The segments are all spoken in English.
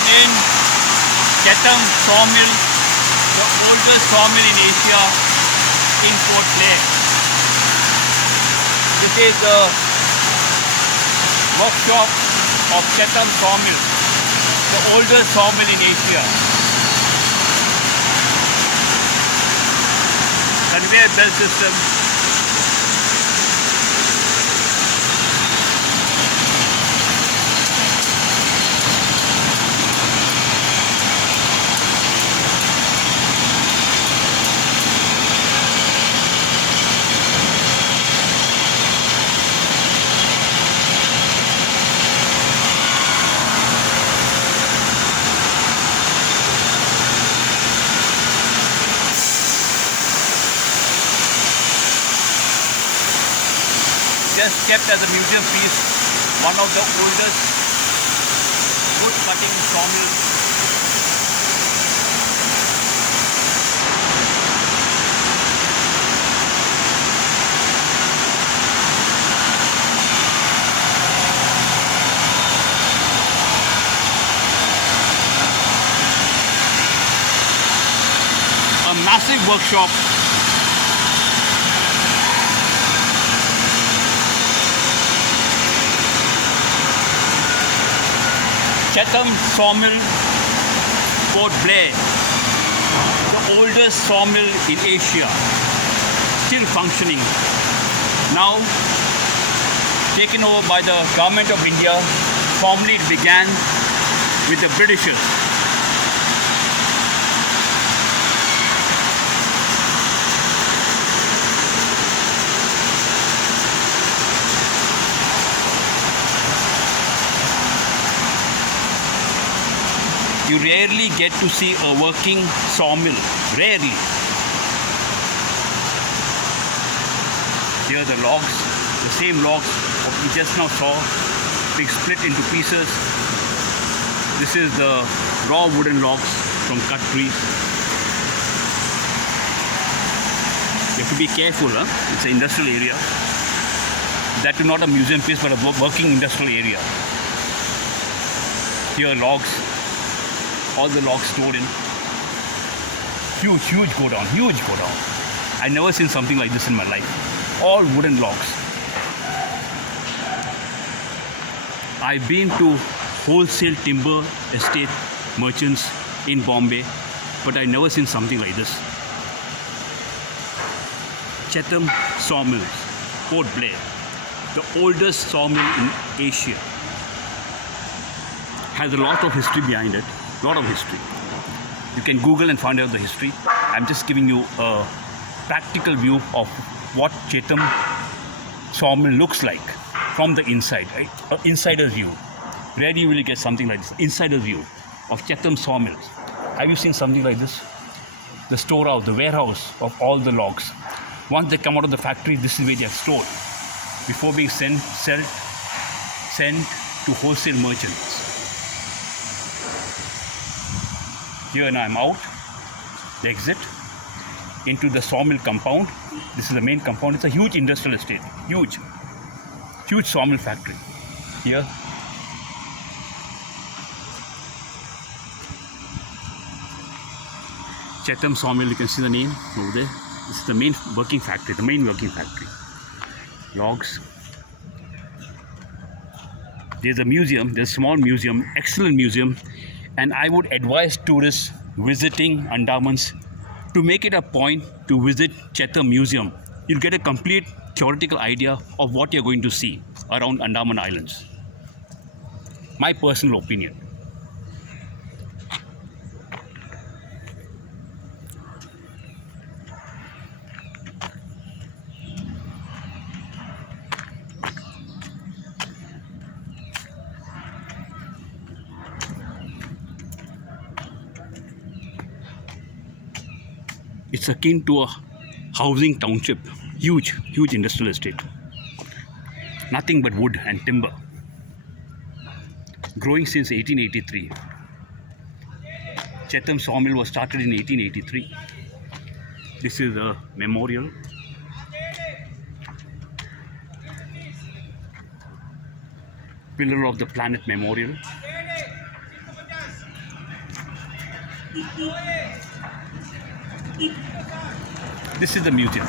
attend Chatham Sawmill, the oldest sawmill in Asia, in Port Blair. This is the workshop of Chatham Sawmill, the oldest sawmill in Asia. Conveyor belt system. Just kept as a museum piece, one of the oldest wood cutting sawmills. A massive workshop. Chatham Sawmill, Port Blair, the oldest sawmill in Asia, still functioning. Now taken over by the Government of India. Formerly it began with the Britishers. You rarely get to see a working sawmill. Rarely. Here are the logs, the same logs what we just now saw, being split into pieces. This is the raw wooden logs from cut trees. You have to be careful, huh? It's an industrial area. That is not a museum piece but a working industrial area. Here are logs. All the logs stored in. Huge go down, huge go down. I never seen something like this in my life. All wooden logs. I've been to wholesale timber estate merchants in Bombay, but I never seen something like this. Chatham Sawmills, Port Blair, the oldest sawmill in Asia. Has a lot of history behind it. Lot of history. You can Google and find out the history. I'm just giving you a practical view of what Chatham Sawmill looks like from the inside, right? An insider's view. Rarely will you get something like this. Insider's view of Chatham Sawmills. Have you seen something like this? The storehouse, the warehouse of all the logs. Once they come out of the factory, this is where they are stored before being sent to wholesale merchants. Here now I'm out, the exit, into the sawmill compound. This is the main compound. It's a huge industrial estate, huge sawmill factory. Here, Chatham Sawmill, you can see the name over there. This is the main working factory, Logs. There's a museum, there's a small museum, excellent museum. And I would advise tourists visiting Andamans to make it a point to visit Chatham Museum. You'll get a complete theoretical idea of what you're going to see around Andaman Islands. My personal opinion. It's akin to a housing township, huge industrial estate. Nothing but wood and timber. Growing since 1883. Chatham Sawmill was started in 1883. This is a memorial. Pillar of the Planet Memorial. This is the museum.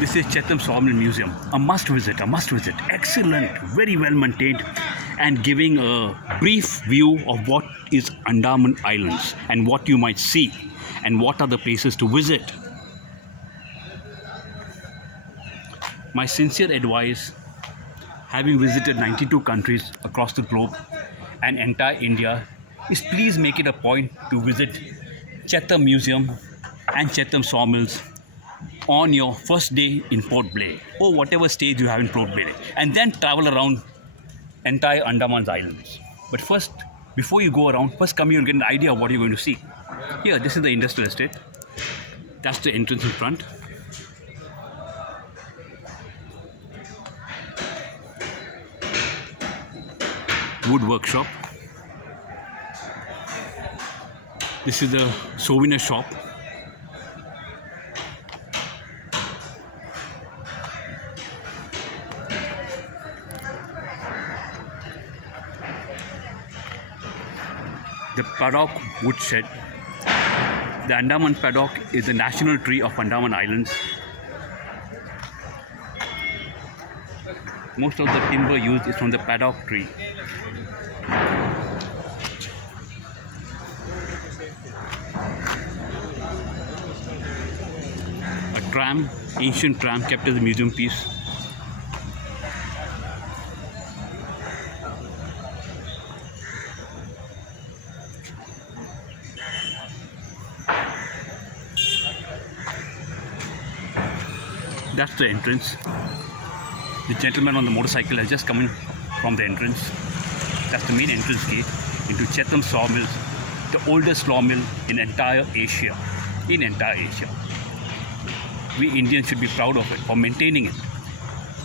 This is Chetam Sawmill Museum. A must visit, a must visit. Excellent, very well maintained, and giving a brief view of what is Andaman Islands and what you might see and what are the places to visit. My sincere advice, having visited 92 countries across the globe and entire India, is please make it a point to visit Chetam Museum and Chetam Sawmills on your first day in Port Blair or whatever stage you have in Port Blair, and then travel around entire Andaman's islands. But first, before you go around, first come here and get an idea of what you're going to see. Here, this is the industrial estate. That's the entrance in front. Wood workshop. This is the souvenir shop. The paddock woodshed. The Andaman paddock is the national tree of Andaman Islands. Most of the timber used is from the paddock tree. A tram, ancient tram kept as a museum piece. That's the entrance. The gentleman on the motorcycle has just come in from the entrance. That's the main entrance gate into Chetam Sawmills, the oldest sawmill in entire Asia. In entire Asia. We Indians should be proud of it for maintaining it.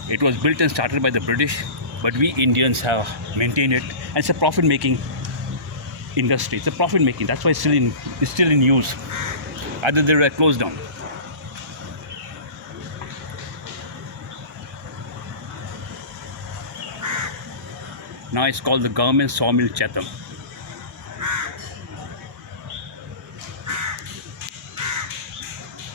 It was built and started by the British, but we Indians have maintained it, and it's a profit-making industry. It's a profit-making. That's why it's still in use. Either they were closed down. Now it's called the Government Sawmill Chetam.